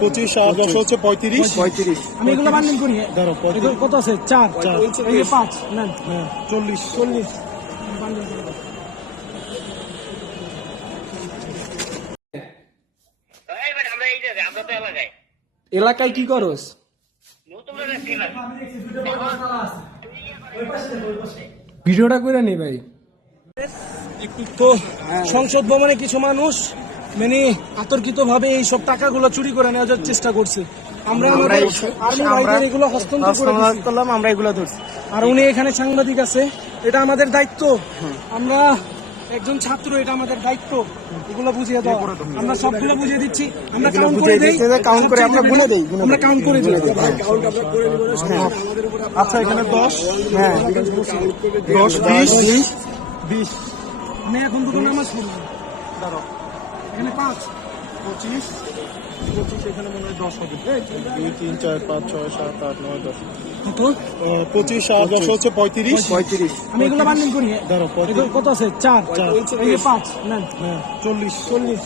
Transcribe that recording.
পঁচিশ আর দশ হচ্ছে পঁয়ত্রিশ। পঁয়ত্রিশ। আমি এগুলো বান্ডিল করি। ধরো কত আছে? চার। চার। পাঁচ নেন। হ্যাঁ চল্লিশ। চল্লিশ। এলাকায় কি করস ভিডিওটা করে নি ভাই। তো সংসদ ভবনে কিছু মানুষ মানে আতর্কিত ভাবে এই সব টাকাগুলো চুরি করে নেওয়ার চেষ্টা করছে। আমরা আমাদের এগুলো হস্তান্তর করে করলাম আমরা এগুলো ধরছি। আর উনি এখানে সাংবাদিক আছে এটা আমাদের দায়িত্ব। আমরা একজন ছাত্র এটা আমাদের দায়িত্ব। এগুলো বুঝিয়ে দাও আমরা সবগুলো বুঝিয়ে দিচ্ছি। আমরা কাউন্ট করে দেই। দিচ্ছে করে আমরা গুনে দেই, আমরা কাউন্ট করে দিই। আচ্ছা এখানে দশ। হ্যাঁ। দশ বিশ। বিশ। আমি এখন দুটো নামাজ পড়ব এখানে পাঁচ। পঁচিশ। পঁচিশ এখানে মনে হয় দশ হবে। দুই তিন চার পাঁচ ছয় সাত আট নয় দশ। কত? পঁচিশ আর দশ হচ্ছে পঁয়ত্রিশ? পঁয়ত্রিশ। আমি এগুলো বান্ডিল করি। ধরো কত আছে? চার। চার। পাঁচ না চল্লিশ। চল্লিশ।